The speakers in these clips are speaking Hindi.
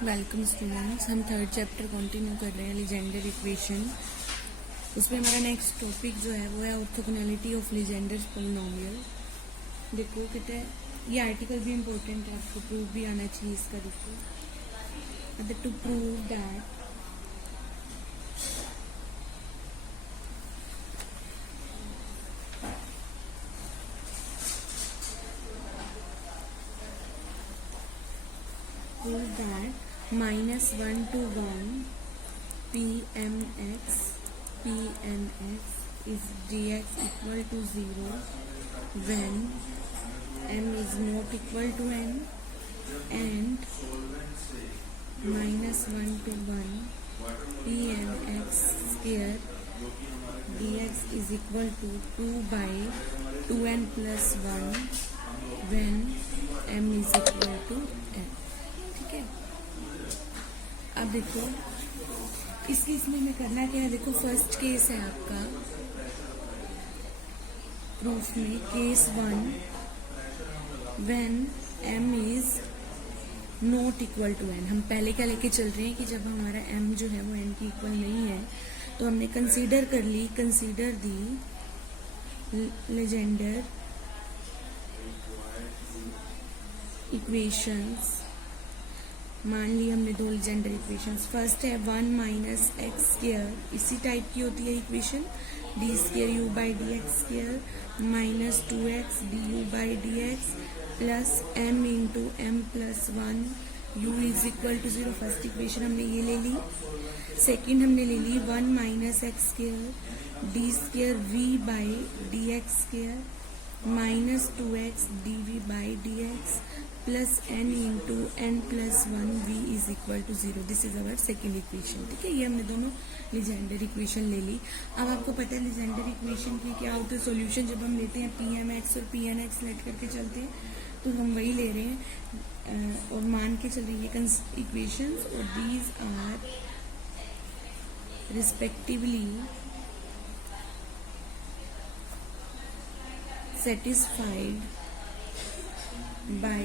Welcome students. हम थर्ड चैप्टर कंटिन्यू कर रहे हैं लीजेंडर इक्वेशन। उसमें हमारा नेक्स्ट टॉपिक जो है वो है ऑर्थोगोनैलिटी ऑफ लीजेंडर पोलिनोमियल। देखो कहते हैं ये आर्टिकल भी इम्पोर्टेंट है, आपको प्रूफ भी आना चाहिए इसका। देखो to prove that -1 to 1 Pmx is dx equal to 0 when m is not equal to n, and -1 to 1 Pmx square dx is equal to 2 by 2n plus 1 when m is equal to n। ठीक है, अब देखो इस केस में हमें करना क्या है। देखो फर्स्ट केस है आपका प्रूफ में, case 1 when m is not equal to n। हम पहले क्या लेके चल रहे हैं कि जब हमारा m जो है वो n की इक्वल नहीं है तो हमने कंसीडर कर ली, कंसीडर दी लीजेंडर इक्वेशंस। मान ली हमने दो लीजेंडर इक्वेशंस। फर्स्ट है 1 माइनस एक्स स्क्वायर, इसी टाइप की होती है equation, D square U by D X square minus 2x D U by D X plus m into M plus 1 u is equal to 0। First equation हमने ये ले ली। सेकेंड हमने ले ली 1 minus x square D square V by D X square minus 2x D V by D X plus n into N plus 1 v is equal to 0। This is our second equation. ठीक है, ये हमने दोनों लीजेंडर इक्वेशन ले ली। अब आपको पता है लीजेंडर इक्वेशन की क्या होता है सोल्यूशन। जब हम लेते हैं pmx और pnx लेट करके चलते हैं तो हम वही ले रहे हैं और मान के चल रही है इक्वेशंस, और these are respectively satisfied by,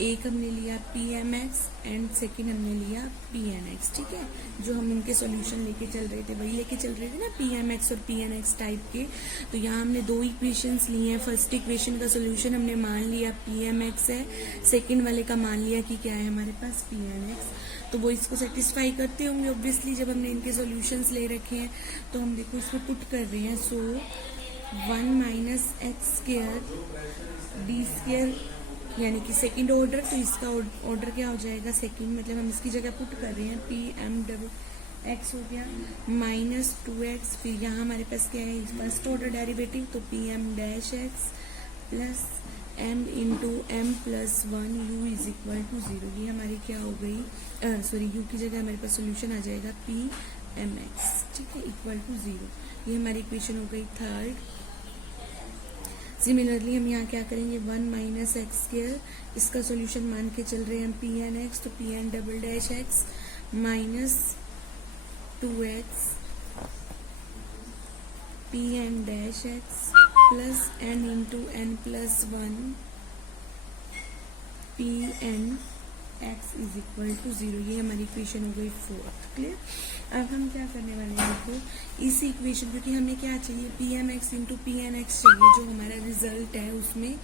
एक हमने लिया pmx एंड सेकेंड हमने लिया pnx। ठीक है, जो हम उनके सॉल्यूशन लेके चल रहे थे वही लेके चल रहे थे ना, pmx और pnx टाइप के। तो यहाँ हमने दो इक्वेशंस लिए हैं। फर्स्ट इक्वेशन का सॉल्यूशन हमने मान लिया pmx है, सेकेंड वाले का मान लिया कि क्या है हमारे पास pnx। तो वो इसको सेटिस्फाई करते होंगे ऑब्वियसली, जब हमने इनके सॉल्यूशंस ले रखे हैं। तो हम देखो इसमें पुट कर रहे हैं। सो 1 minus x square D square यानी कि सेकंड ऑर्डर, तो इसका ऑर्डर क्या हो जाएगा सेकंड, मतलब हम इसकी जगह पुट कर रहे हैं pm(x) हो गया माइनस 2x, फिर यहाँ हमारे पास क्या है फर्स्ट ऑर्डर डेरिवेटिव, तो pm(x) plus m into M plus 1 u is equal to 0। ये हमारी क्या हो गई, सॉरी u की जगह हमारे पास सोल्यूशन आ जाएगा pmx। ठीक है, इक्वल टू 0। ये हमारी इक्वेशन हो गई थर्ड। सिमिलरली हम यहाँ क्या करेंगे 1 माइनस एक्स स्क्वायर, इसका सॉल्यूशन मान के चल रहे हैं हम pnx, तो pn(x) minus 2x pn(x) plus n into N plus 1 pn(x) is equal to 0। ये हमारी इक्वेशन हो गई फोर्थ। क्लियर। अब हम क्या करने वाले हैं, देखो इस इक्वेशन, क्योंकि हमें क्या चाहिए pmx इंटू pnx चाहिए जो हमारा रिजल्ट है उसमें।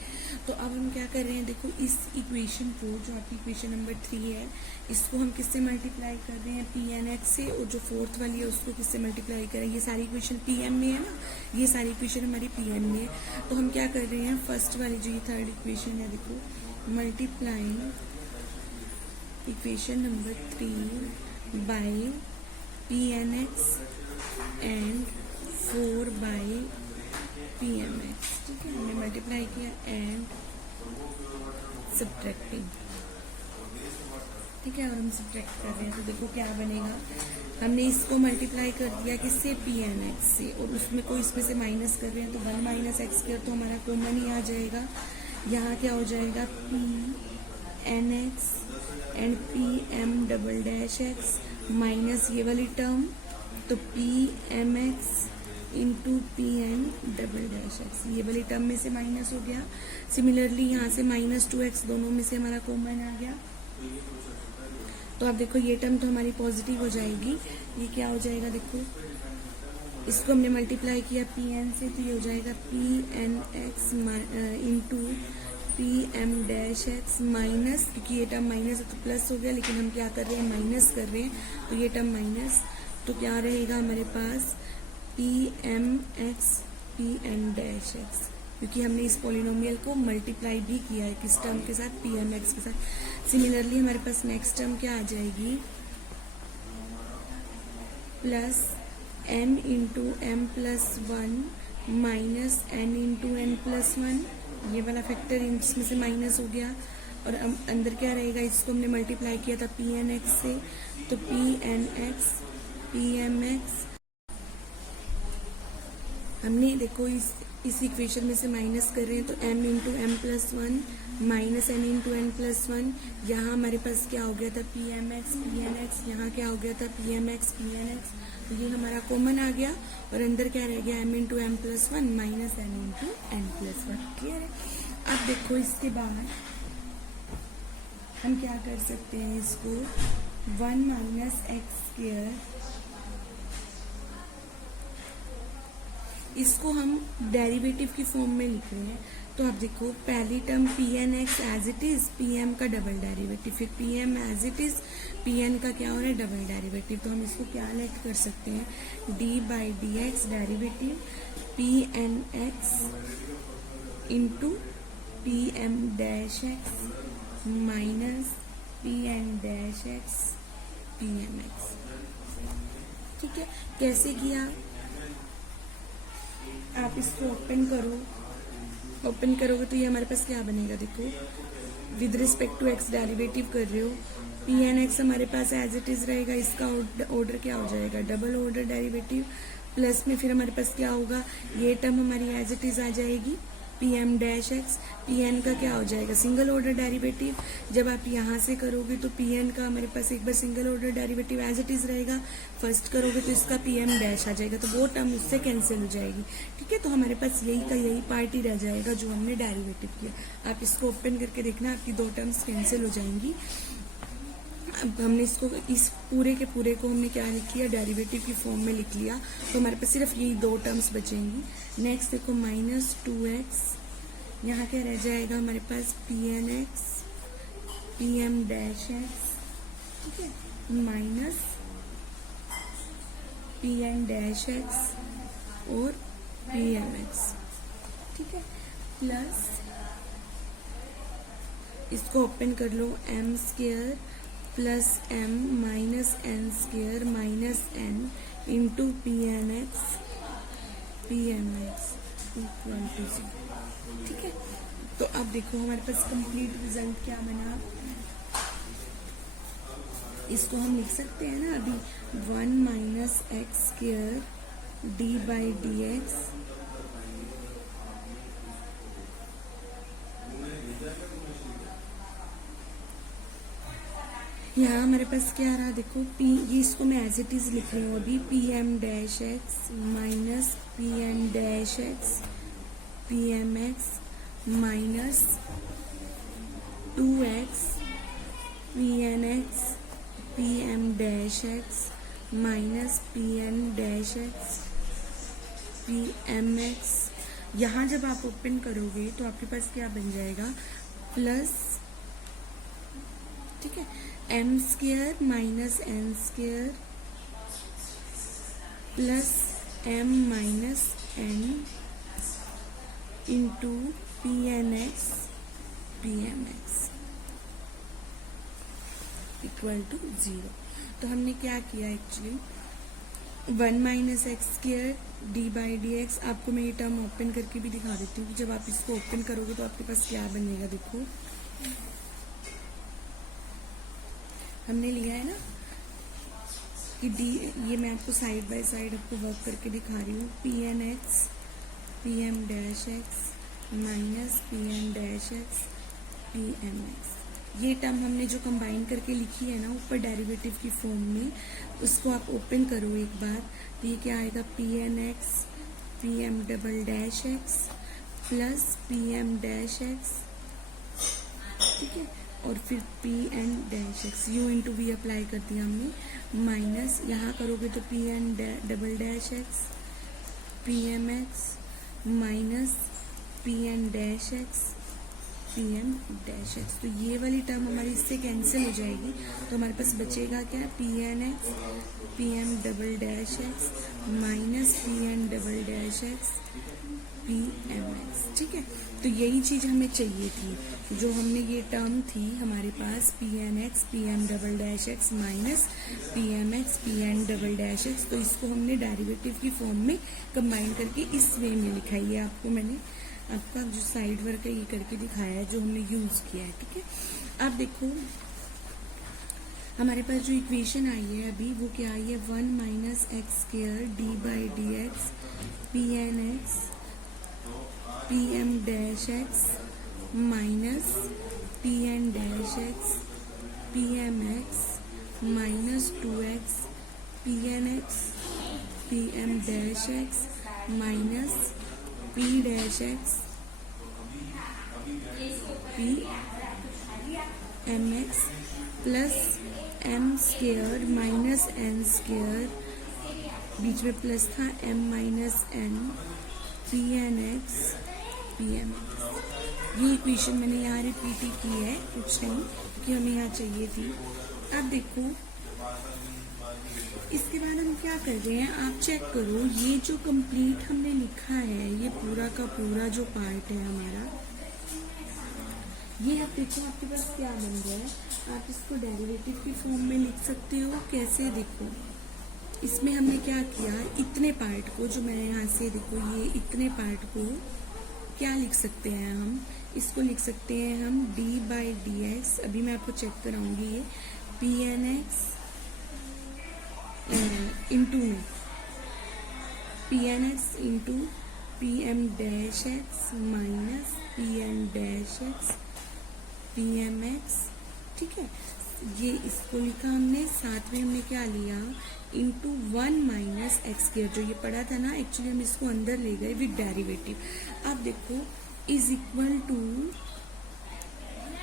तो अब हम क्या कर रहे हैं, देखो इस इक्वेशन को, जो आपकी इक्वेशन नंबर 3 है, इसको हम किससे मल्टीप्लाई कर रहे हैं pnx से, और जो फोर्थ वाली है उसको किससे मल्टीप्लाई करें। ये सारी इक्वेशन pm में है ना, ये सारी इक्वेशन हमारी pm में है। तो हम क्या कर रहे हैं, फर्स्ट वाली जो ये थर्ड इक्वेशन है, देखो multiplying equation number 3 by pnx and 4 by pmx। ठीक है, हमने मल्टीप्लाई किया एंड सब्ट्रैक्टिंग। ठीक है, और हम सब्ट्रैक्ट कर रहे हैं तो देखो क्या बनेगा। हमने इसको मल्टीप्लाई कर दिया किससे, pnx से, और उसमें कोई इसमें से माइनस कर रहे हैं तो 1 माइनस एक्स स्क्वायर तो हमारा कॉमन ही आ जाएगा। यहाँ क्या हो जाएगा pnx एंड pm(x) माइनस ये वाली टर्म, तो pmx इंटू pn(x), ये वाली टर्म में से माइनस हो गया। सिमिलरली यहाँ से -2x दोनों में से हमारा कॉमन आ गया, तो आप देखो ये टर्म तो हमारी पॉजिटिव हो जाएगी, ये क्या हो जाएगा देखो, इसको हमने मल्टीप्लाई किया पी एन से, तो ये हो जाएगा P N x into P M dash x minus, क्योंकि ये टर्म माइनस है तो प्लस हो गया, लेकिन हम क्या कर रहे हैं, माइनस कर रहे हैं, तो ये टर्म माइनस, तो क्या रहेगा हमारे पास P M x P M dash X, क्योंकि हमने इस पॉलिनोमियल को मल्टीप्लाई भी किया है किस टर्म के साथ, पी एम एक्स के साथ। सिमिलरली हमारे पास नेक्स्ट टर्म क्या आ जाएगी, plus M into M plus one minus N into N plus one, ये वाला फैक्टर इसमें से माइनस हो गया, और अंदर क्या रहेगा, इसको हमने मल्टीप्लाई किया था पी एन एक्स से, तो P N x P M X, हमने देखो इस इक्वेशन में से माइनस कर रहे हैं, तो m into M plus one minus N into N plus one, यहाँ हमारे पास क्या हो गया था p M x P N x, यहाँ क्या हो गया था p M x P N x, तो ये हमारा कॉमन आ गया, और अंदर क्या रह गया m into M plus one minus N into N plus one. Clear है। अब देखो इसके बाद हम क्या कर सकते हैं, इसको वन माइनस एक्स स्क्वायर, इसको हम डेरिवेटिव की फॉर्म में लिख रहे हैं, तो आप देखो पहली term p N x as it is, p m का डबल डेरिवेटिव, फिर p m as it is, p n का क्या हो रहा है डबल डेरिवेटिव, तो हम इसको क्या लेट कर सकते हैं, d by D x derivative p N x into P M dash x minus P N dash x P M x. ठीक है, कैसे किया, आप इसको ओपन करो, ओपन करोगे तो ये हमारे पास क्या बनेगा, देखो with respect to x derivative कर रहे हो, पी एन एक्स हमारे पास एज इट इज रहेगा, इसका ऑर्डर क्या हो जाएगा डबल ऑर्डर डेरिवेटिव, प्लस में फिर हमारे पास क्या होगा, ये टर्म हमारी एज इट इज आ जाएगी p M dash x, P n का क्या हो जाएगा सिंगल ऑर्डर डेरिवेटिव, जब आप यहाँ से करोगे तो पी एन का हमारे पास एक बार single order derivative as it is रहेगा, फर्स्ट करोगे तो इसका पी एम डैश आ जाएगा, तो वो टर्म उससे कैंसिल हो जाएगी। ठीक है, तो हमारे पास यही का यही पार्ट ही रह जाएगा जो हमने डेरिवेटिव किया। आप इसको ओपन करके देखना, आपकी दो टर्म्स कैंसिल हो जाएंगी। अब हमने इसको इस पूरे के पूरे को हमने क्या लिख लिया, डेरिवेटिव की फॉर्म में लिख लिया, तो हमारे पास सिर्फ यही दो टर्म्स बचेंगी। नेक्स्ट देखो माइनस टू एक्स, यहाँ क्या रह जाएगा हमारे पास P N x P M dash x, ठीक है, minus P N dash X और पी एम एक्स, ठीक है, प्लस इसको ओपन कर लो M square plus M minus N square minus N into P N x P M x equal to 0। ठीक है, तो अब देखो हमारे पास कंप्लीट रिजल्ट क्या बना, इसको हम लिख सकते हैं ना अभी, 1 minus x square D by D x यहाँ हमारे पास क्या रहा देखो, पी, ये इसको मैं एज इट इज लिख रही हूँ अभी, p M dash x minus P N dash x P M x minus 2x P N x P M dash x minus P N dash x P M x. यहाँ जब आप ओपन करोगे तो आपके पास क्या बन जाएगा, प्लस, ठीक है, m square minus N square plus M minus N into P N x P M x equal to 0। तो हमने क्या किया actually, 1 minus x square D by D x, आपको मैं ये टर्म ओपन करके भी दिखा देती हूँ कि जब आप इसको ओपन करोगे तो आपके पास क्या बनेगा। देखो हमने लिया है ना कि डी, ये मैं आपको साइड बाय साइड आपको वर्क करके दिखा रही हूँ, p N x P M dash x minus P N dash x P M x. ये टर्म हमने जो कंबाइन करके लिखी है ना ऊपर डेरिवेटिव की फॉर्म में, उसको आप ओपन करो एक बार, तो ये क्या आएगा, p N x P M double dash x plus p M dash x, ठीक है, और फिर p N dash x, u into v apply कर दिया हमने, माइनस यहाँ करोगे तो P N double dash x P M x minus P N dash x P M dash x. तो ये वाली टर्म हमारी इससे कैंसिल हो जाएगी, तो हमारे पास बचेगा क्या, p N x P M double dash x minus P N double dash x P M x. ठीक है, तो यही चीज़ हमें चाहिए थी, जो हमने ये टर्म थी हमारे पास P N x P M double dash x minus P M x P N double dash x. तो इसको हमने डेरिवेटिव की फॉर्म में कंबाइन करके इस वे में लिखा है। ये आपको मैंने आपका जो साइड वर्क है ये करके दिखाया है, जो हमने यूज किया है। ठीक है, अब देखो हमारे पास जो इक्वेशन आई है अभी वो क्या आई है, 1 minus x square D by D x P N x P M dash x minus P N dash x P M x minus 2x P N x P M dash x minus P dash x P M X plus M square minus N square, बीच में प्लस था, M minus N P N x P M x. ये इक्वेशन मैंने यहाँ रिपीट ही की है, कुछ नहीं कि हमें यहाँ चाहिए थी। अब देखो इसके बाद हम क्या कर रहे हैं, आप चेक करो, ये जो कंप्लीट हमने लिखा है ये पूरा का पूरा जो पार्ट है हमारा, ये आप देखो आपके पास क्या बन गया है। आप इसको डेरिवेटिव की फॉर्म में लिख सकते हो। कैसे, देखो इसमें हमने क्या किया, इतने पार्ट को जो मैंने यहाँ से देखो ये इतने पार्ट को क्या लिख सकते हैं हम, इसको लिख सकते हैं हम d बाई डी एक्स। अभी मैं आपको चेक कराऊंगी, ये पी एन एक्स इंटू में p N x into P M dash x minus P N dash x P M x. ठीक है, ये इसको लिखा हमने, साथ में हमने क्या लिया, इंटू 1 माइनस एक्स स्क्वायर, जो ये पड़ा था ना, एक्चुअली हम इसको अंदर ले गए विद डेरिवेटिव। अब देखो इज इक्वल टू,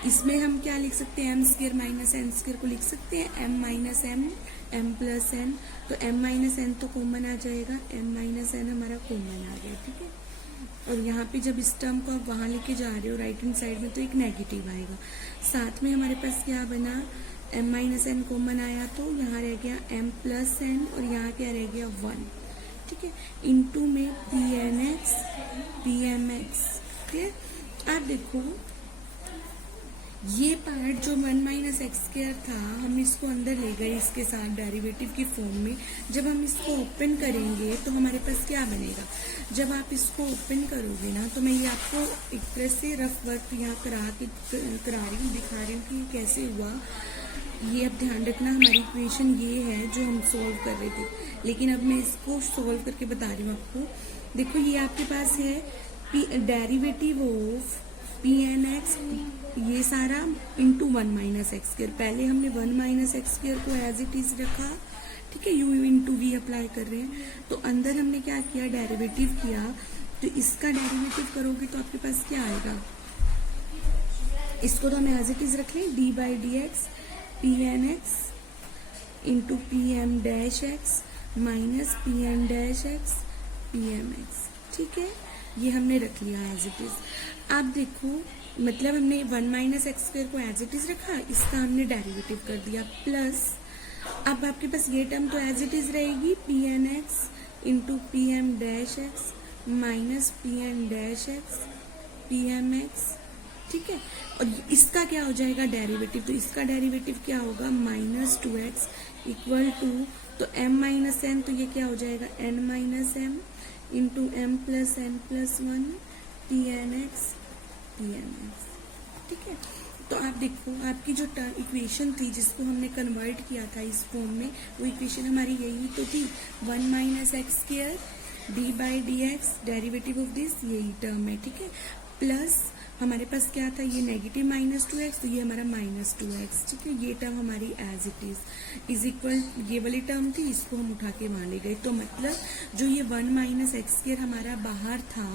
इसमें हम क्या लिख सकते हैं, m square minus N square को लिख सकते हैं m minus m m plus n. तो एम माइनस एन तो कॉमन आ जाएगा, एम माइनस एन हमारा कॉमन आ गया। ठीक है, और यहाँ पे जब इस टर्म को आप वहाँ लेके जा रहे हो राइट हैंड साइड में तो एक नेगेटिव आएगा। साथ में हमारे पास क्या बना, एम माइनस एन कॉमन आया तो यहाँ रह गया एम प्लस एन और यहाँ क्या रह गया 1। ठीक है, इंटू में p N x P M x. Clear, आप देखो ये पार्ट जो 1 माइनस एक्स स्क्वायर था, हम इसको अंदर ले गए इसके साथ डेरिवेटिव की फॉर्म में। जब हम इसको ओपन करेंगे तो हमारे पास क्या बनेगा, जब आप इसको ओपन करोगे ना, तो मैं ये आपको एक तरह से रफ वर्क यहाँ करा रही हूँ, दिखा रही हूँ कि कैसे हुआ। ये अब ध्यान रखना, हमारी इक्वेशन ये है जो हम सोल्व कर रहे थे, लेकिन अब मैं इसको सोल्व करके बता रही हूँ आपको। देखो ये आपके पास है derivative of p N x, ये सारा इंटू 1 माइनस एक्स स्क्वायर। पहले हमने 1 माइनस एक्स स्क्वायर को एज इट इज रखा। ठीक है, यू इंटू वी अप्लाई कर रहे हैं, तो अंदर हमने क्या किया, डेरिवेटिव किया। तो इसका डेरिवेटिव करोगे तो आपके पास क्या आएगा, इसको तो हम एज इट इज रख लें, d by D x P N x into P M dash x minus P N dash x P M x. ठीक है, ये हमने रख लिया एज इट इज। आप देखो मतलब हमने 1 माइनस एक्स स्क्वायर को एज इट इज रखा, इसका हमने डेरिवेटिव कर दिया, प्लस अब आपके पास ये टर्म तो एज इट इज रहेगी, p N x into P M dash x minus P N dash x P M x. ठीक है, और इसका क्या हो जाएगा डेरिवेटिव, तो इसका डेरिवेटिव क्या होगा, माइनस 2x इक्वल टू, तो m माइनस एन, तो ये क्या हो जाएगा n minus m into M plus n plus 1 p N x P M x. ठीक है, तो आप देखो आपकी जो इक्वेशन थी जिसको हमने कन्वर्ट किया था इस फॉर्म में, वो इक्वेशन हमारी यही तो थी, 1 minus x square D by D x, derivative of this यही टर्म है। ठीक है, प्लस हमारे पास क्या था, ये नेगेटिव -2x, तो ये हमारा -2x, ठीक है। ये टर्म हमारी एज इट इज इक्वल, ये वाली टर्म थी, इसको हम उठा के वहां ले गए। तो मतलब जो ये 1 - x² हमारा बाहर था,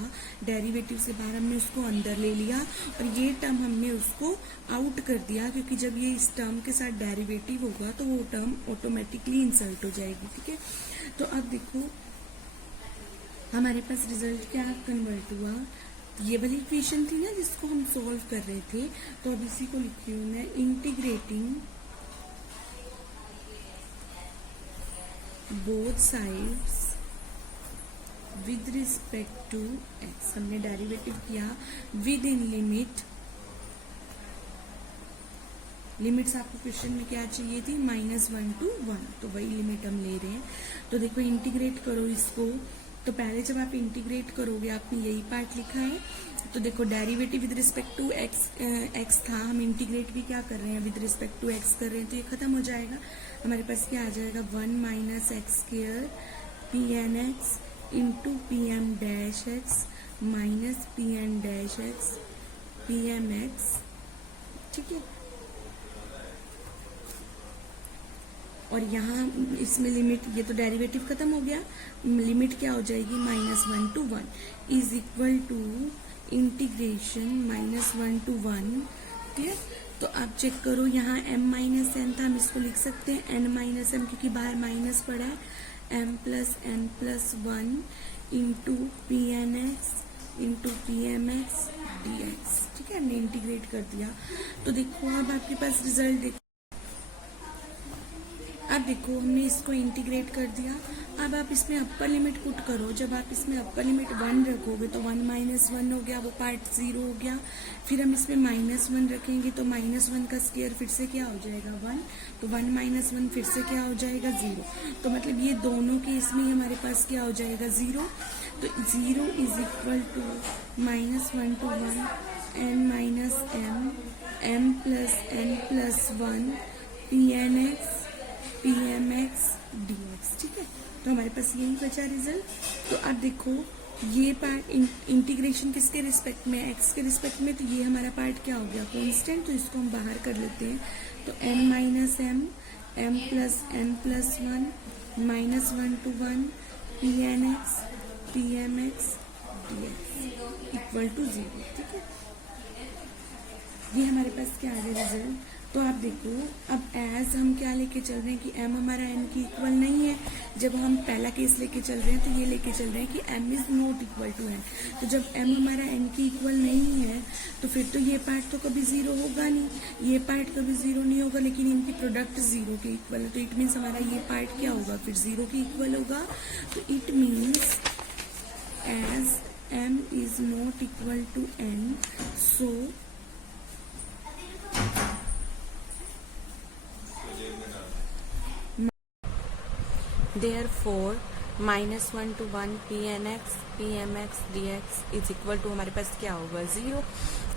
डेरिवेटिव से बाहर, हमने उसको अंदर ले लिया और ये टर्म हमने उसको आउट कर दिया, क्योंकि जब ये इस टर्म के साथ डेरिवेटिव होगा तो वो टर्म ऑटोमेटिकली इंसर्ट हो जाएगी, ठीक है। तो अब देखो हमारे पास रिजल्ट क्या कन्वर्ट हुआ, ये वाली इक्वेशन थी ना जिसको हम सॉल्व कर रहे थे, तो अब इसी को लिखी हूं मैं, integrating both sides with respect to x। हमने डेरिवेटिव किया विद इन लिमिट्स आपको क्वेश्चन में क्या चाहिए थी, -1 to 1, तो वही लिमिट हम ले रहे हैं। तो देखो इंटीग्रेट करो इसको, तो पहले जब आप इंटीग्रेट करोगे, आपने यही पार्ट लिखा है, तो देखो derivative with respect to x था, हम इंटीग्रेट भी क्या कर रहे हैं, विद रिस्पेक्ट टू एक्स कर रहे हैं, तो ये खत्म हो जाएगा। हमारे पास क्या आ जाएगा, 1 - x² pnx into pm-x minus pn-x pmx, ठीक है। और यहाँ इसमें लिमिट, ये तो डेरिवेटिव खत्म हो गया, लिमिट क्या हो जाएगी, -1 to 1 is equal to integration -1 to 1, clear. तो आप चेक करो, यहाँ m-n था, हम इसको लिख सकते हैं n-m, क्योंकि बाहर माइनस पड़ा है, m+n+1 into pnx into pmx dx, ठीक है। हमने इंटीग्रेट कर दिया। तो देखो अब आपके पास रिजल्ट देखो, अब देखो हमने इसको इंटीग्रेट कर दिया। अब आप इसमें अपर लिमिट पुट करो, जब आप इसमें अपर लिमिट 1 रखोगे तो 1 - 1 हो गया, वो पार्ट 0 हो गया। फिर हम इसमें -1 रखेंगे तो -1 का स्क्वायर फिर से क्या हो जाएगा, 1, तो 1 - 1 फिर से क्या हो जाएगा, 0। तो मतलब ये दोनों केस में हमारे पास क्या हो जाएगा, 0। तो 0 is equal to -1 to 1 n - m+n+1 pnx pmx dx, ठीक है। तो हमारे पास यही बचा रिजल्ट। तो अब देखो ये पार्ट इंटीग्रेशन किसके रिस्पेक्ट में, एक्स के रिस्पेक्ट में, तो ये हमारा पार्ट क्या हो गया, कांस्टेंट, तो इसको हम बाहर कर लेते हैं। तो n - m m+n+1 -1 to 1 pnx pmx dx equal to 0, ठीक है। ये हमारे पास क्या आ गया रिजल्ट। तो आप देखो अब एज हम क्या लेके चल रहे हैं कि m हमारा n की इक्वल नहीं है। जब हम पहला केस लेके चल रहे हैं तो ये लेके चल रहे हैं कि m is not equal to n। तो जब m हमारा n की इक्वल नहीं है तो फिर तो ये पार्ट तो कभी 0 होगा नहीं, ये पार्ट कभी 0 नहीं होगा, लेकिन इनकी प्रोडक्ट 0 के इक्वल है। तो इट मीन्स हमारा ये पार्ट क्या होगा, फिर 0 के इक्वल होगा। तो it means as m is not equal to n, so therefore -1 to 1 pnx pmx dx is equal to हमारे पास क्या होगा, 0।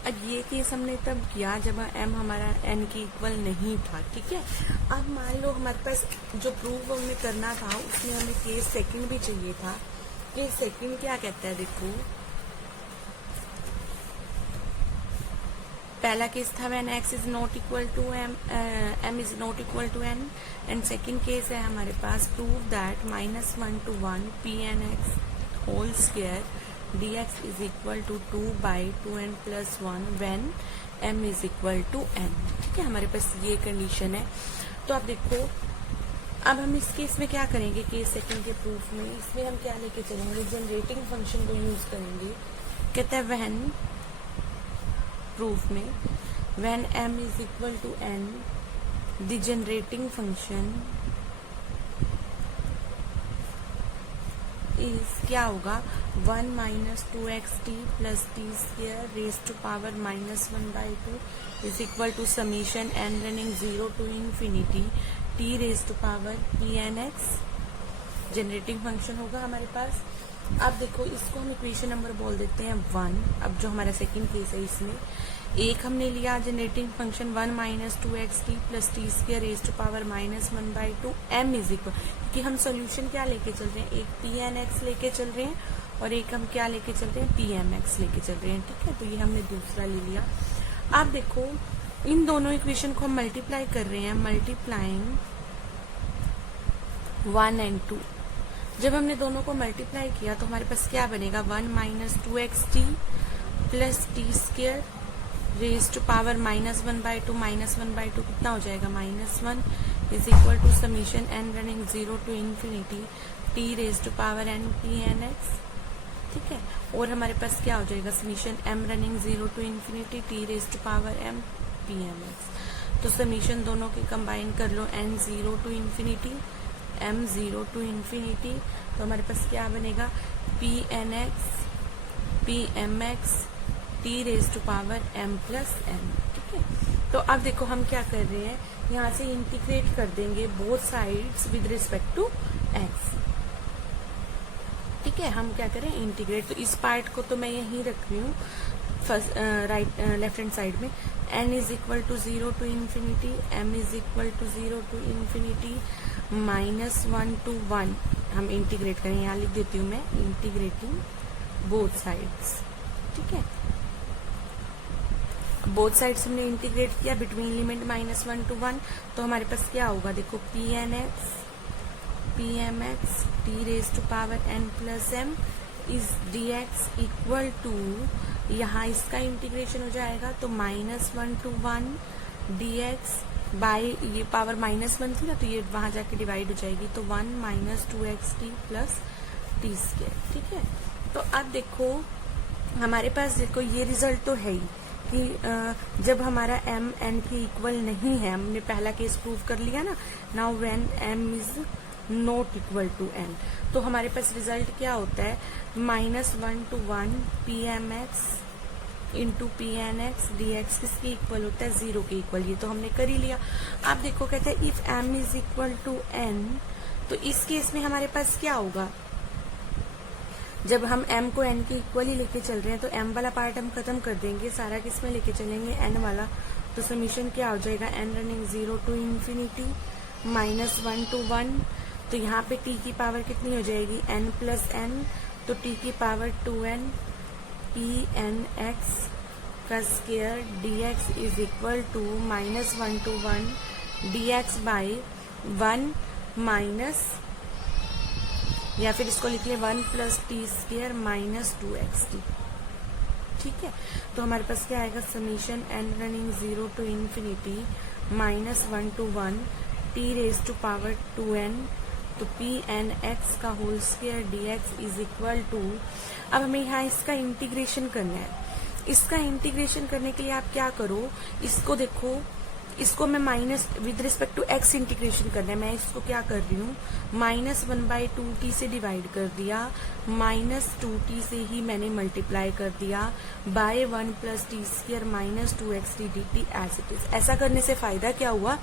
अब ये केस हमने तब किया जब m हमारा n की इक्वल नहीं था, ठीक है। अब मान लो हमारे पास जो प्रूव हमें करना था उसमें हमें केस सेकंड भी चाहिए था। केस सेकंड क्या कहता है, देखो पहला केस था when x is not equal to m is not equal to n, and second case है हमारे पास prove that -1 to 1 pnx whole square dx is equal to 2/2n+1 when m is equal to n, ठीक है। हमारे पास ये कंडीशन है। तो आप देखो अब हम इस केस में क्या करेंगे, केस सेकंड के प्रूफ में, इसमें हम क्या लेके चलेंगे, जनरेटिंग फंक्शन को यूज करेंगे। कहते हैं व्हेन प्रूफ में when m is equal to n, the generating function is क्या होगा, 1 - 2xt plus t square raised to power -1/2 is equal to summation n running 0 to infinity t raised to power pnx। Generating function होगा हमारे पास। अब देखो इसको हम इक्वेशन नंबर बोल देते हैं 1। अब जो हमारा सेकंड केस है इसमें एक हमने लिया generating function 1 - 2xt plus t square raised to power -1/2 m is equal, क्योंकि हम सोल्यूशन क्या लेके चल रहे हैं, एक pnx लेके चल रहे हैं और एक हम क्या लेके चल रहे हैं, PMX लेके चल रहे हैं, ठीक है। तो ये हमने दूसरा ले लिया। आप देखो इन दोनों इक्वेशन को हम मल्टीप्लाई कर रहे हैं, मल्टीप्लाइंग 1 and 2। जब हमने दोनों को मल्टीप्लाई किया तो हमारे पास क्या बनेगा, 1 minus 2xt plus t square raise to power -1/2 -1/2 कितना हो जाएगा, -1 is equal to summation n running 0 to infinity t raise to power n pnx, ठीक है। और हमारे पास क्या हो जाएगा, summation m running 0 to infinity t raise to power m pmx। तो समीशन दोनों के कंबाइन कर लो, n 0 to infinity m 0 to infinity, तो हमारे पास क्या बनेगा, pnx pmx t raise to power m plus m, ठीक है। तो अब देखो हम क्या कर रहे हैं, यहाँ से इंटीग्रेट कर देंगे both sides with respect to x, ठीक है। हम क्या करें, इंटीग्रेट। तो इस पार्ट को तो मैं यहीं रख रही हूँ फर्स्ट लेफ्ट हैंड साइड में, n is equal to 0 to infinity m is equal to 0 to infinity -1 to 1 हम इंटीग्रेट करें, यहाँ लिख देती हूँ मैं, इंटीग्रेटिंग बोथ साइड्स, ठीक है। बोथ साइड्स हमने इंटीग्रेट किया बिटवीन लिमिट -1 to 1, तो हमारे पास क्या होगा, देखो pnx pmx t raise to power n plus m is dx equal to, यहाँ इसका इंटीग्रेशन हो जाएगा तो -1 to 1 dx बाय, ये पावर -1 थी ना तो ये वहां जाके डिवाइड हो जाएगी, तो 1 minus 2xt plus t square, ठीक है। तो अब देखो हमारे पास देखो ये रिजल्ट तो है ही कि जब हमारा m n के इक्वल नहीं है, हमने पहला केस प्रूव कर लिया ना, now when m is not equal to n, तो हमारे पास रिजल्ट क्या होता है, -1 to 1 pmx into pnx dx किसके इक्वल होता है, 0 के इक्वल। ये तो हमने कर ही लिया। आप देखो कहते हैं if m is equal to n, तो इस केस में हमारे पास क्या होगा, जब हम m को n के इक्वल ही लेके चल रहे हैं तो m वाला पार्ट हम खत्म कर देंगे, सारा किस में लेके चलेंगे, n वाला। तो समीशन क्या हो जाएगा, n running 0 to infinity -1 to 1, तो यहाँ पे t की पावर कितनी हो जाएगी, n प्लस n, तो t की पावर 2n pnx का square dx is equal to -1 to 1 dx by 1 minus, या फिर इसको लिख ले 1 प्लस टी स्क्वायर -2xt, ठीक है। तो हमारे पास क्या आएगा, summation n running 0 to infinity -1 to 1 t raise to power 2n, तो pnx का whole square dx is equal to, अब हमें यहाँ इसका इंटीग्रेशन करना है। इसका इंटीग्रेशन करने के लिए आप क्या करो, इसको देखो, इसको मैं minus with respect to x integration करना है, मैं इसको क्या कर रही हूँ, -1/2t से डिवाइड कर दिया, -2t से ही मैंने मल्टीप्लाई कर दिया by 1 plus t square -2xt dt as it is. ऐसा करने से फायदा क्या हुआ,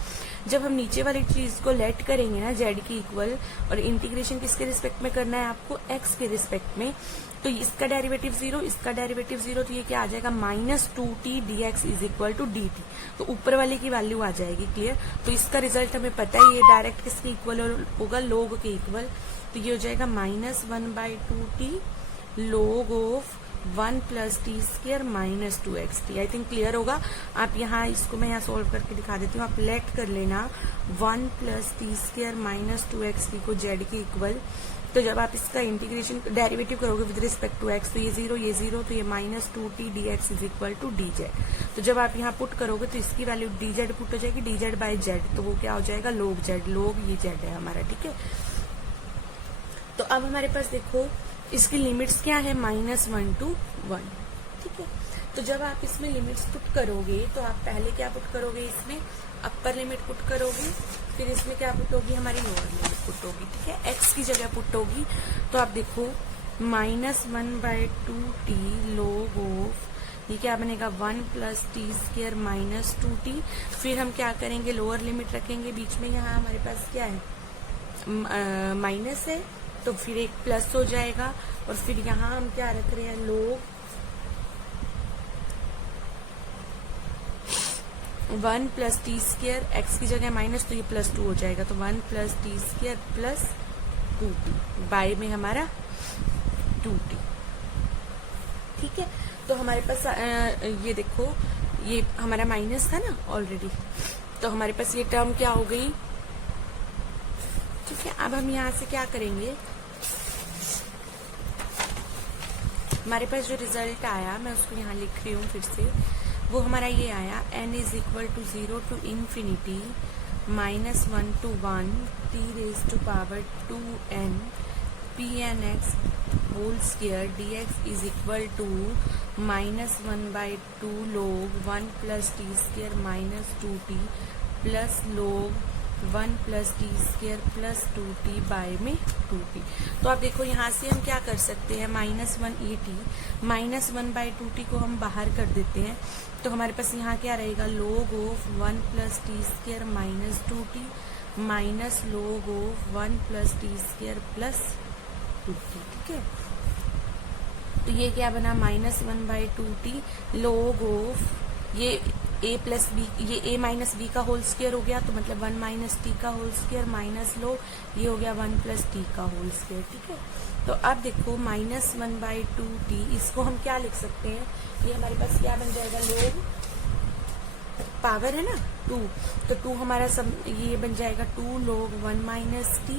जब हम नीचे वाली चीज को लेट करेंगे ना z की इक्वल, और इंटीग्रेशन किसके रिस्पेक्ट में करना है आपको, x के रिस्पेक्ट में, तो इसका डेरिवेटिव 0, इसका डेरिवेटिव 0, तो ये क्या आ जाएगा, -2t dx is equal to dt, तो ऊपर वाले की वैल्यू आ जाएगी, क्लियर। तो इसका रिजल्ट हमें पता है, ये डायरेक्ट किसके इक्वल होगा, log के इक्वल, तो ये हो जाएगा -1/2t log of 1 plus t square -2xt। I think clear होगा। आप यहाँ इसको मैं यहाँ सोल्व करके दिखा देती हूँ, आप लेट कर लेना 1 प्लस टी स्क्वायर -2xt को z के इक्वल, तो जब आप इसका इंटीग्रेशन डेरिवेटिव करोगे विद रिस्पेक्ट टू x, तो ये 0, तो ये -2t dx is equal to dz। तो जब आप यहाँ पुट करोगे तो इसकी वैल्यू dz पुट हो जाएगी, dz बाय z, तो वो क्या हो जाएगा, log z, log ये z है हमारा, ठीक है। तो अब हमारे पास देखो इसकी लिमिट्स क्या है, -1 to 1, ठीक है। तो जब आप इसमें लिमिट्स पुट करोगे तो आप पहले क्या पुट करोगे, इसमें अपर लिमिट पुट करोगे, फिर इसमें क्या पुट होगी, हमारी लोअर लिमिट पुट होगी, ठीक है, x की जगह पुट होगी। तो आप देखो -1/2t log ऑफ, ये क्या बनेगा, 1 प्लस टी स्क्वायर -2t, फिर हम क्या करेंगे, लोअर लिमिट रखेंगे बीच में, यहाँ हमारे पास क्या है, माइनस है, तो फिर एक प्लस हो जाएगा, और फिर यहाँ हम क्या रख रहे हैं, log 1 plus t square, x की जगह माइनस, तो ये +2 हो जाएगा, तो 1 plus t square plus 2t, by में हमारा 2t। ठीक है, तो हमारे पास ये देखो, ये हमारा माइनस था ना ऑलरेडी, तो हमारे पास ये टर्म क्या हो गई। ठीक है, अब हम यहाँ से क्या करेंगे, हमारे पास जो रिजल्ट आया मैं उसको यहाँ लिख रही हूँ फिर से, वो हमारा ये आया n is equal to 0 to infinity -1 to 1 t raised to power 2n pnx whole square dx is equal to -1/2 log 1 plus t square minus 2t plus log 1 plus t square plus 2t by में 2t। तो आप देखो यहाँ से हम क्या कर सकते हैं, -1 -1/2t को हम बाहर कर देते हैं, तो हमारे पास यहाँ क्या रहेगा, log of 1 plus t square minus 2t minus log of 1 plus t square plus 2t। ठीक है, तो ये क्या बना, -1/2t log ऑफ ये a प्लस बी, ये a माइनस बी का होल स्क्वायर हो गया, तो मतलब 1 माइनस टी का होल स्क्वायर माइनस log ये हो गया 1 प्लस टी का होल स्क्वायर। ठीक है, तो अब देखो -1/2t, इसको हम क्या लिख सकते हैं, ये हमारे पास क्या बन जाएगा, log पावर है ना 2, तो 2 हमारा सब ये बन जाएगा 2 log 1 माइनस टी,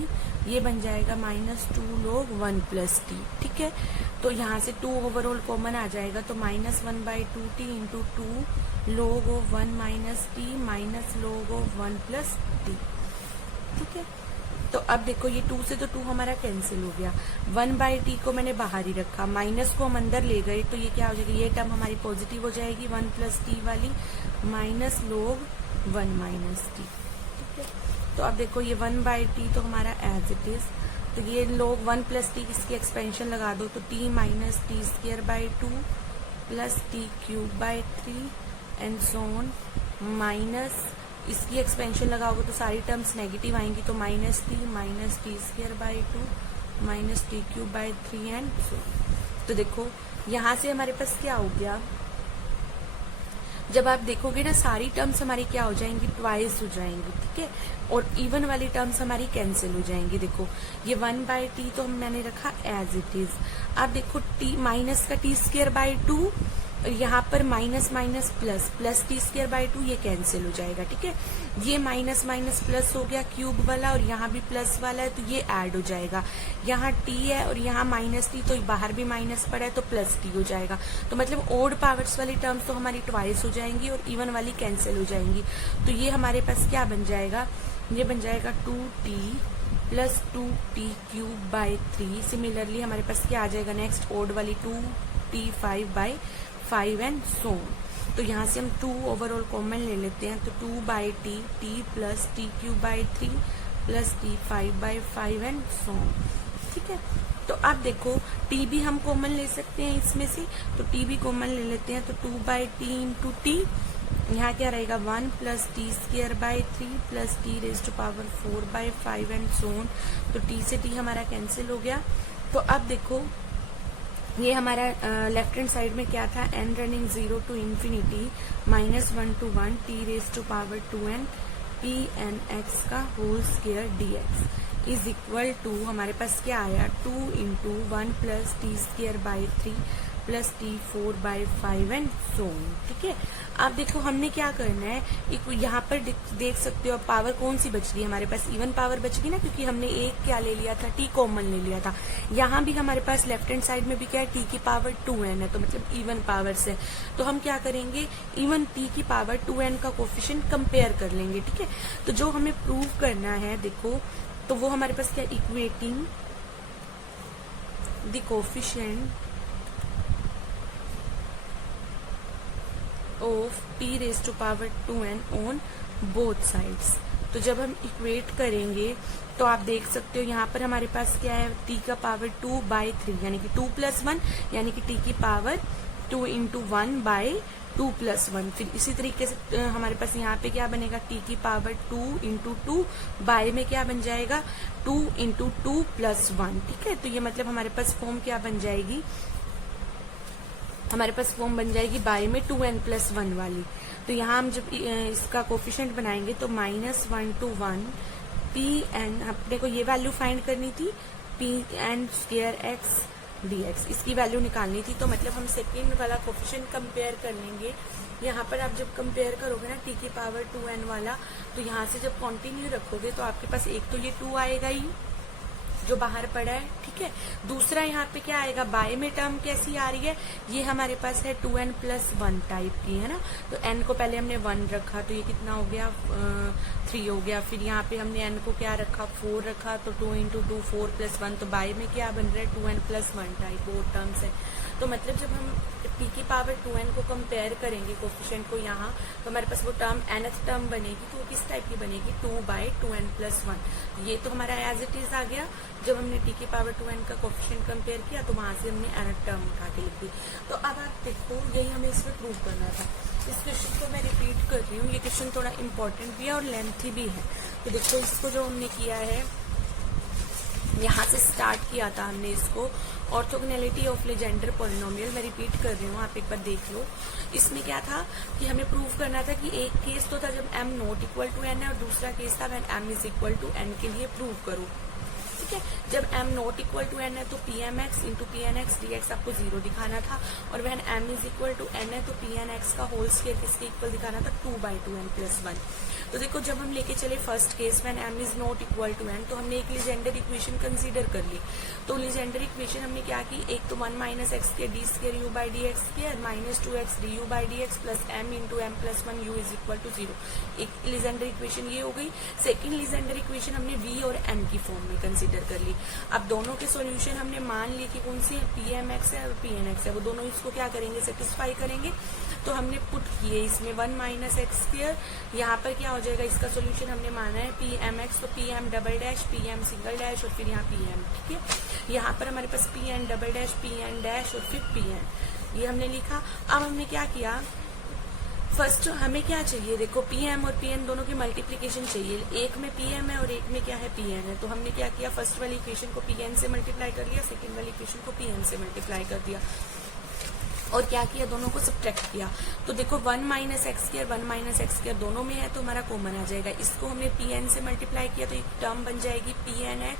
ये बन जाएगा -2 log 1 प्लस टी। ठीक है, तो यहाँ से 2 ओवरऑल कॉमन आ जाएगा, तो -1/2t into 2 log of 1 minus T minus log of 1 plus T. ठीक है, तो अब देखो ये 2 से तो 2 हमारा कैंसिल हो गया, 1/t को मैंने बाहर ही रखा, माइनस को हम अंदर ले गए, तो ये क्या हो जाएगा, ये टर्म हमारी पॉजिटिव हो जाएगी 1 प्लस टी वाली, माइनस log 1 माइनस टी। ठीक है, तो अब देखो ये 1/t तो हमारा एज इट इज, तो ये log 1 प्लस टी इसकी एक्सपेंशन लगा दो, तो t minus T square by 2 plus T cube by 3 and so on, minus इसकी एक्सपेंशन लगाओगे तो सारी टर्म्स नेगेटिव आएंगी, तो minus T square by 2 minus T cube by 3 and so. तो देखो यहाँ से हमारे पास क्या हो गया, जब आप देखोगे ना सारी टर्म्स हमारी क्या हो जाएंगी, ट्वाइस हो जाएंगी। ठीक है, और इवन वाली टर्म्स हमारी कैंसिल हो जाएंगी। देखो ये 1/t तो मैंने रखा एज इट इज, अब देखो t माइनस का टी स्क्वायर बाई 2, यहाँ पर minus minus plus, plus t square by 2 ये कैंसिल हो जाएगा। ठीक है, ये माइनस माइनस प्लस हो गया क्यूब वाला, और यहाँ भी प्लस वाला है तो ये ऐड हो जाएगा, यहाँ t है और यहाँ माइनस टी, तो बाहर भी माइनस पड़ा है तो प्लस टी हो जाएगा। तो मतलब ओड पावर्स वाली टर्म्स तो हमारी ट्वाइस हो जाएंगी और इवन वाली कैंसिल हो जाएंगी। तो ये हमारे पास क्या बन जाएगा, ये बन जाएगा 2t plus 2t cube by 3। Similarly हमारे पास क्या आ जाएगा नेक्स्ट ओड वाली 2t5 बाई 5 एंड सो। तो यहाँ से हम 2 ओवरऑल कॉमन ले लेते हैं, तो 2/t t plus T cube by 3 plus T 5 by 5 and सो। ठीक है, तो अब देखो t भी हम कॉमन ले सकते हैं इसमें से, तो t भी कॉमन ले लेते हैं, तो 2/t इंटू टी, यहाँ क्या रहेगा 1 plus t square by 3 plus t raise to power 4 by 5 and so on. तो t से t हमारा कैंसिल हो गया। तो अब देखो ये हमारा लेफ्ट हैंड साइड में क्या था, n running 0 to infinity -1 to 1 t raise to power 2n pnx का whole square dx is equal to, हमारे पास क्या आया 2 into 1 plus t square by 3 plus t 4 by 5 and so on. ठीक है, आप देखो हमने क्या करना है, यहाँ पर देख सकते हो पावर कौन सी बच रही है, हमारे पास इवन पावर बच गई ना, क्योंकि हमने एक क्या ले लिया था, टी कॉमन ले लिया था। यहाँ भी हमारे पास लेफ्ट हैंड साइड में भी क्या है, टी की पावर 2n है, तो मतलब इवन पावर से। तो हम क्या करेंगे, इवन टी की पावर 2n का कोफिशिएंट कंपेयर कर लेंगे। ठीक है, तो जो हमें प्रूव करना है देखो, तो वो हमारे पास क्या, equating the coefficient of t raise to power 2n on both sides. तो जब हम इक्वेट करेंगे तो आप देख सकते हो यहाँ पर हमारे पास क्या है, t का पावर 2/3 यानी कि 2 + 1 यानी कि t की पावर 2 इंटू 1 बाई 2 + 1। फिर इसी तरीके से हमारे पास यहाँ पे क्या बनेगा, t की पावर 2 इंटू 2 बाई में क्या बन जाएगा 2 इंटू 2 + 1। ठीक है, तो ये मतलब हमारे पास फॉर्म क्या बन जाएगी, हमारे पास फॉर्म बन जाएगी बाय में 2n+1 वाली। तो यहाँ हम जब इसका कोफिशिएंट बनाएंगे तो -1 to 1 pn, अपने को ये वैल्यू फाइंड करनी थी, pn² x dx, इसकी वैल्यू निकालनी थी। तो मतलब हम सेकेंड वाला कोफिशिएंट कंपेयर कर लेंगे। यहाँ पर आप जब कंपेयर करोगे ना t की पावर 2n वाला, तो यहाँ से जब कंटिन्यू रखोगे तो आपके पास एक तो ये 2 आएगा ही जो बाहर पड़ा है, ठीक है। दूसरा यहाँ पे क्या आएगा, बाय में टर्म कैसी आ रही है, ये हमारे पास है 2n+1 टाइप की, है ना। तो n को पहले हमने 1 रखा, तो ये कितना हो गया 3 हो गया। फिर यहाँ पे हमने n को क्या रखा 4 रखा, तो 2 × 2 4+1, तो बाय में क्या बन रहा है 2n+1 टाइप, वो टर्म्स है। तो मतलब जब हम t की पावर 2n को कंपेयर करेंगे कोफिशिएंट को यहाँ, तो हमारे पास वो टर्म nth टर्म बनेगी, तो वो किस टाइप की बनेगी 2/2n+1। ये तो हमारा एज इट इज आ गया। जब हमने t की पावर 2n का कोफिशिएंट कंपेयर किया तो वहां से हमने nth टर्म उठा के लिख दी। तो अब आप देखो, यही हमें इसमें प्रूव करना था। इस क्वेश्चन को मैं रिपीट कर रही हूँ, ये क्वेश्चन थोड़ा इंपॉर्टेंट भी है और लेंथी भी है। तो देखो इसको जो हमने किया है, यहाँ से स्टार्ट किया था हमने इसको, ऑर्थोगोनैलिटी ऑफ लेजेंडर पॉलिनोमियल। मैं रिपीट कर रही हूँ, आप एक बार देख लो। इसमें क्या था कि हमें प्रूव करना था कि एक केस तो था जब m ≠ n है, और दूसरा केस था व्हेन m = n के लिए प्रूव करो, ठीक है। जब m ≠ n है तो pmx × pnx dx आपको 0 दिखाना था, और व्हेन m = n है तो pnx का होल स्क्वायर किसके इक्वल दिखाना था 2/2n+1। तो देखो जब हम लेके चले first case when m ≠ n, तो हमने एक लीजेंडर इक्वेशन कंसीडर कर ली। तो लीजेंडर इक्वेशन हमने क्या की, एक तो 1 - x² d²u/dx² -2x du/dx plus m × m+1 u = 0। एक लीजेंडर इक्वेशन ये हो गई। सेकेंड लीजेंडर इक्वेशन हमने v और n की फॉर्म में कंसीडर कर ली। अब दोनों के सॉल्यूशन हमने मान ली कि कौन सी है, pmx है और pnx है, वो दोनों इसको क्या करेंगे, सेटिस्फाई करेंगे। तो हमने पुट किए इसमें 1 - x², यहाँ पर क्या हो जाएगा, इसका सॉल्यूशन हमने माना है pmx, तो pm double dash pm single dash और फिर यहाँ pm, ठीक है। यहाँ पर हमारे पास pn double dash pn dash और फिर pn, ये हमने लिखा। अब हमने क्या किया, फर्स्ट हमें क्या चाहिए, देखो pm और pn दोनों की मल्टीप्लीकेशन चाहिए। एक में pm है और एक में क्या है pn है। तो हमने क्या किया, फर्स्ट वाली इक्वेशन को pn से मल्टीप्लाई कर लिया, सेकेंड वाली इक्वेशन को pm से मल्टीप्लाई कर दिया, और क्या किया, दोनों को सब्ट्रैक्ट किया। तो देखो 1 - x² 1 - x² दोनों में है, तो हमारा कॉमन आ जाएगा। इसको हमने pn से मल्टीप्लाई किया, तो एक टर्म बन जाएगी pnx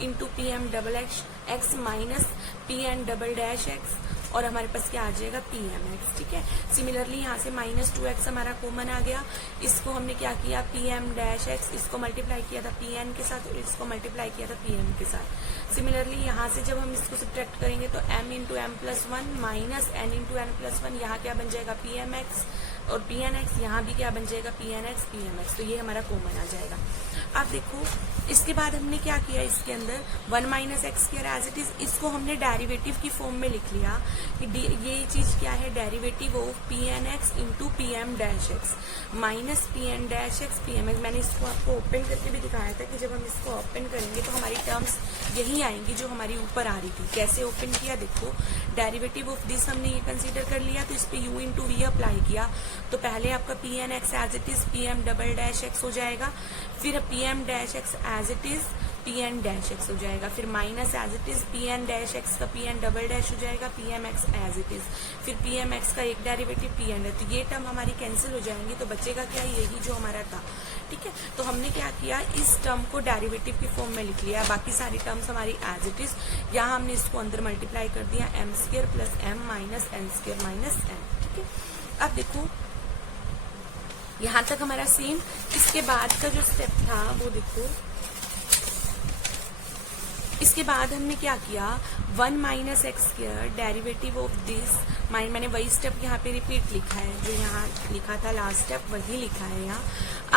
× pm double x minus pn double dash x, और हमारे पास क्या आ जाएगा pmx, ठीक है। सिमिलरली यहाँ से -2x हमारा कॉमन आ गया। इसको हमने क्या किया, pm डैश x, इसको मल्टीप्लाई किया था pn के साथ, और इसको मल्टीप्लाई किया था pm के साथ। सिमिलरली यहाँ से जब हम इसको सब्ट्रैक्ट करेंगे तो m × m+1 minus n × n+1, यहाँ क्या बन जाएगा pmx, और pnx यहाँ भी क्या बन जाएगा pnx pmx। तो ये हमारा कॉमन आ जाएगा। अब देखो इसके बाद हमने क्या किया, इसके अंदर 1 - x² एज इट इज, इसको हमने डेरिवेटिव की फॉर्म में लिख लिया कि ये चीज क्या है, derivative of pnx × pm dash x minus pn dash x pmx। मैंने इसको आपको ओपन करके भी दिखाया था कि जब हम इसको ओपन करेंगे तो हमारी टर्म्स यही आएंगी जो हमारी ऊपर आ रही थी। कैसे ओपन किया, देखो डेरिवेटिव ऑफ दिस हमने ये कंसीडर कर लिया, तो इस पे u × v अप्लाई किया। तो पहले आपका pnx as it is pm double dash x हो जाएगा, फिर pm dash x as it is pn dash x हो जाएगा, फिर minus as it is pn dash x का pn डबल डैश हो जाएगा pmx एज इट इज, फिर pmx का एक डेरिवेटिव pn है। तो ये टर्म हमारी कैंसिल हो जाएंगी, तो बचेगा क्या, यही जो हमारा था, ठीक है। तो हमने क्या किया, इस टर्म को डेरिवेटिव की फॉर्म में लिख लिया, बाकी सारी टर्म्स हमारी एज इट इज। यहाँ हमने इसको अंदर मल्टीप्लाई कर दिया m² + m minus n² minus n, ठीक है। अब देखो यहाँ तक हमारा सेम। इसके बाद का जो स्टेप था वो देखो, इसके बाद हमने क्या किया, 1 - x² डेरिवेटिव ऑफ दिस, मैंने वही स्टेप यहाँ पे रिपीट लिखा है, जो यहाँ लिखा था लास्ट स्टेप वही लिखा है यहाँ।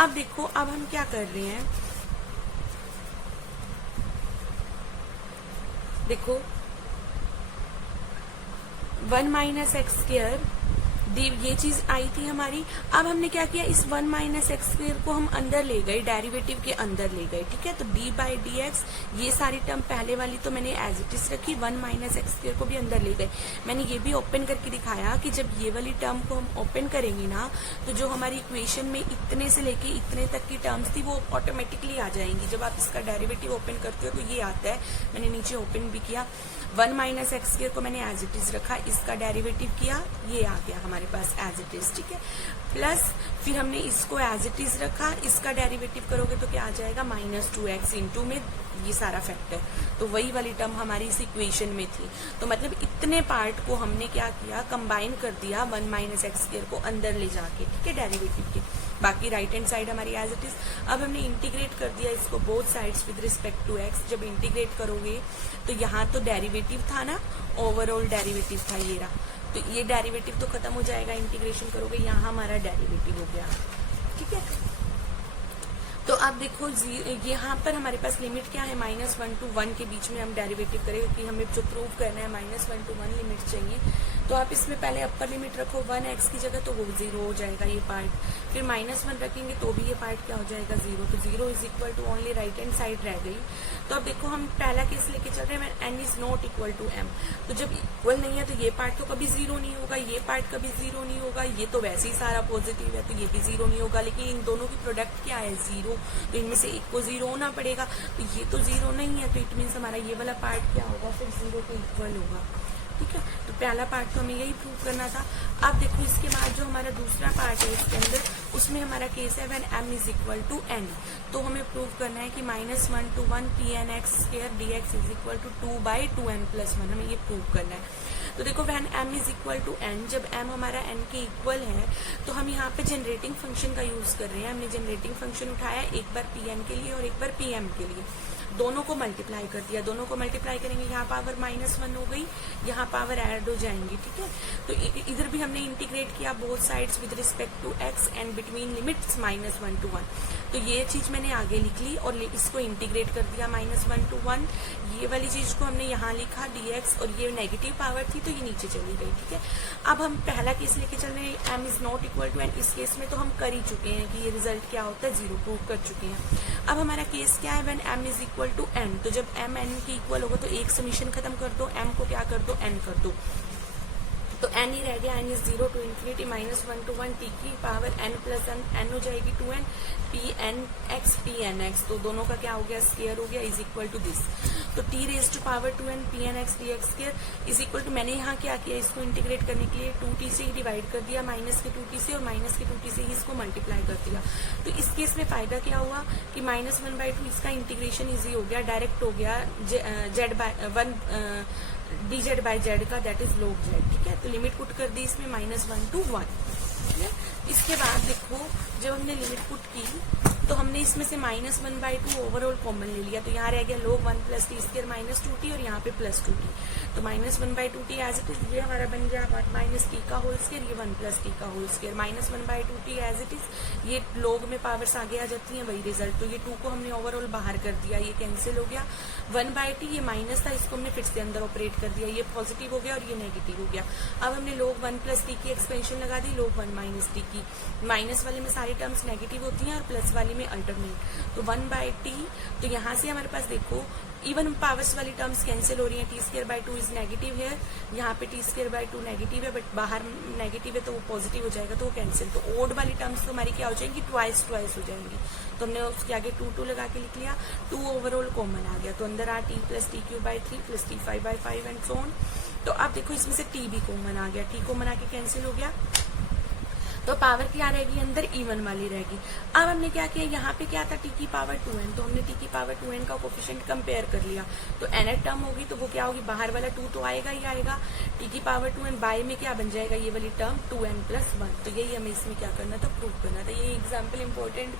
अब देखो अब हम क्या कर रहे हैं, देखो 1 - x² ये चीज आई थी हमारी। अब हमने क्या किया, इस 1 - x² को हम अंदर ले गए, डेरिवेटिव के अंदर ले गए, ठीक है। तो d/dx ये सारी टर्म पहले वाली तो मैंने एज इट इज रखी, 1 - x² को भी अंदर ले गए। मैंने ये भी ओपन करके दिखाया कि जब ये वाली टर्म को हम ओपन करेंगे ना, तो जो हमारी इक्वेशन में इतने से लेके इतने तक की टर्म्स थी वो ऑटोमेटिकली आ जाएंगी। जब आप इसका डेरिवेटिव ओपन करते हो तो ये आता है, मैंने नीचे ओपन भी किया। 1 - x² को मैंने एज इट इज रखा, इसका डेरिवेटिव किया, ये आ गया हमारे पास एज इट इज, ठीक है। प्लस फिर हमने इसको एज इट इज रखा, इसका डेरिवेटिव करोगे तो क्या आ जाएगा -2x इंटू में ये सारा फैक्टर, तो वही वाली टर्म हमारी इस इक्वेशन में थी। तो मतलब इतने पार्ट को हमने क्या किया, कंबाइन कर दिया 1 माइनस एक्स स्क्वायर को अंदर ले जाके, ठीक है, डेरिवेटिव के। बाकी राइट हैंड साइड हमारी एज इट इज। अब हमने इंटीग्रेट कर दिया इसको both sides with respect to x. जब इंटीग्रेट करोगे तो यहाँ तो डेरिवेटिव था ना, ओवरऑल डेरिवेटिव था ये रहा, तो ये डेरिवेटिव तो खत्म हो जाएगा, इंटीग्रेशन करोगे यहाँ हमारा डेरिवेटिव हो गया, ठीक है। तो आप देखो यहाँ पर हमारे पास लिमिट क्या है, -1 to 1 के बीच में हम डेरिवेटिव करें, क्योंकि हमें जो प्रूव करना है -1 to 1 लिमिट चाहिए। तो आप इसमें पहले अपर लिमिट रखो 1x की जगह, तो वो 0 हो जाएगा ये पार्ट। फिर -1 रखेंगे तो भी ये पार्ट क्या हो जाएगा 0, तो 0 is equal to only right hand side रह गई। तो अब देखो हम पहला केस लेके चल रहे हैं, n is not equal to m। तो जब इक्वल नहीं है तो ये पार्ट तो कभी 0 नहीं होगा, ये पार्ट कभी 0 नहीं होगा, ये तो वैसे ही सारा पॉजिटिव है तो ये भी 0 नहीं होगा। लेकिन इन दोनों की प्रोडक्ट क्या है 0, तो इनमें से एक को 0 होना पड़ेगा। तो ये तो 0 नहीं है, तो इट मीन्स हमारा ये वाला पार्ट क्या होगा, फिर 0 के इक्वल होगा, ठीक है। तो पहला पार्ट तो हमें यही प्रूव करना था। अब देखो इसके बाद जो हमारा दूसरा पार्ट है इसके अंदर, उसमें हमारा केस है when m is equal to n। तो हमें प्रूव करना है कि -1 to 1 pnx square dx is equal to 2/2n + 1, हमें ये प्रूव करना है। तो देखो when m is equal to n, जब m हमारा n के इक्वल है तो हम यहाँ पे जनरेटिंग फंक्शन का यूज कर रहे हैं। हमने जनरेटिंग फंक्शन उठाया एक बार pn के लिए और एक बार pm के लिए, दोनों को मल्टीप्लाई कर दिया। दोनों को मल्टीप्लाई करेंगे, यहाँ पावर -1 हो गई, यहाँ पावर ऐड हो जाएंगी, ठीक है। तो इधर भी हमने इंटीग्रेट किया both sides with respect to x and between limits -1 to 1। तो ये चीज मैंने आगे लिख ली और इसको इंटीग्रेट कर दिया -1 to 1। ये वाली चीज को हमने यहाँ लिखा dx, और ये नेगेटिव पावर थी तो ये नीचे चली गई, ठीक है। अब हम पहला केस लेके चल रहे हैं, m is not equal to n। इस केस में तो हम कर ही चुके हैं कि ये रिजल्ट क्या होता है 0, प्रूव कर चुके हैं। अब हमारा केस क्या है when m is equal to n। तो जब m n के इक्वल होगा तो एक समीशन खत्म कर दो, m को क्या कर दो n कर दो, तो n ही रह गया। n is 0 to infinity -1 to 1 t की पावर n प्लस n हो जाएगी 2n pnx pnx, तो दोनों का क्या हो गया स्क्वायर हो गया, इज इक्वल टू दिस। तो t raise to power 2n pnx dx square is equal to, मैंने यहाँ क्या किया, इसको इंटीग्रेट करने के लिए 2t से ही डिवाइड कर दिया, माइनस के 2t से और माइनस के 2t से ही इसको मल्टीप्लाई कर दिया। तो इस केस में फायदा क्या हुआ कि -1/2 इसका इंटीग्रेशन इजी हो गया, डायरेक्ट हो गया dz बाय z का, दैट इज log z, ठीक है। तो लिमिट पुट कर दी इसमें -1 to 1, ठीक है। इसके बाद देखो जब हमने लिमिट पुट की तो हमने इसमें से -1/2 ओवरऑल कॉमन ले लिया, तो यहाँ रह गया log 1 + t स्क्वायर -2t और यहाँ पे +2t। तो -1/2t एज इट इज ये हमारा बन गया -t का होल स्क्वायर, ये 1 + t का whole square, -1/2t as it is, ये log में पावर्स आगे आ जाती हैं वही रिजल्ट। तो ये 2 को हमने ओवरऑल बाहर कर दिया, ये कैंसिल हो गया। 1/t ये माइनस था, इसको हमने फिर से अंदर ऑपरेट कर दिया, ये पॉजिटिव हो गया और ये नेगेटिव हो गया। अब हमने log 1 + t की एक्सपेंशन लगा दी log 1 - t की। माइनस वाले में सारी टर्म्स नेगेटिव होती हैं और प्लस वाली में अल्टरनेट, तो 1/t। तो यहाँ से हमारे पास देखो इवन पावर्स वाली टर्म्स कैंसिल हो रही हैं, t²/2 इज नेगेटिव है, यहाँ पे t²/2 नेगेटिव है, बट बाहर नेगेटिव है तो वो पॉजिटिव हो जाएगा, तो वो कैंसिल। तो ओड वाली टर्म्स तो हमारी क्या हो जाएंगी, ट्वाइस हो जाएंगी। तो हमने उसके आगे 2 लगा के लिख लिया, 2 ओवरऑल कॉमन आ गया, तो अंदर आ t + t³/3 + t5/5 and so on. तो अब देखो इसमें से t भी कॉमन आ गया, t कॉमन आके कैंसिल हो गया, तो पावर क्या रहेगी अंदर, इवन वाली रहेगी। अब हमने क्या किया, यहाँ पे क्या था t की पावर 2n, तो हमने t की पावर 2n का कोफिशिएंट कंपेयर कर लिया, तो nth टर्म होगी तो वो क्या होगी, बाहर वाला 2 तो आएगा ही आएगा, t की पावर 2n बाय में क्या बन जाएगा, ये वाली टर्म 2n + 1। तो यही हमें इसमें क्या करना था, प्रूव करना था। ये एग्जाम्पल इंपॉर्टेंट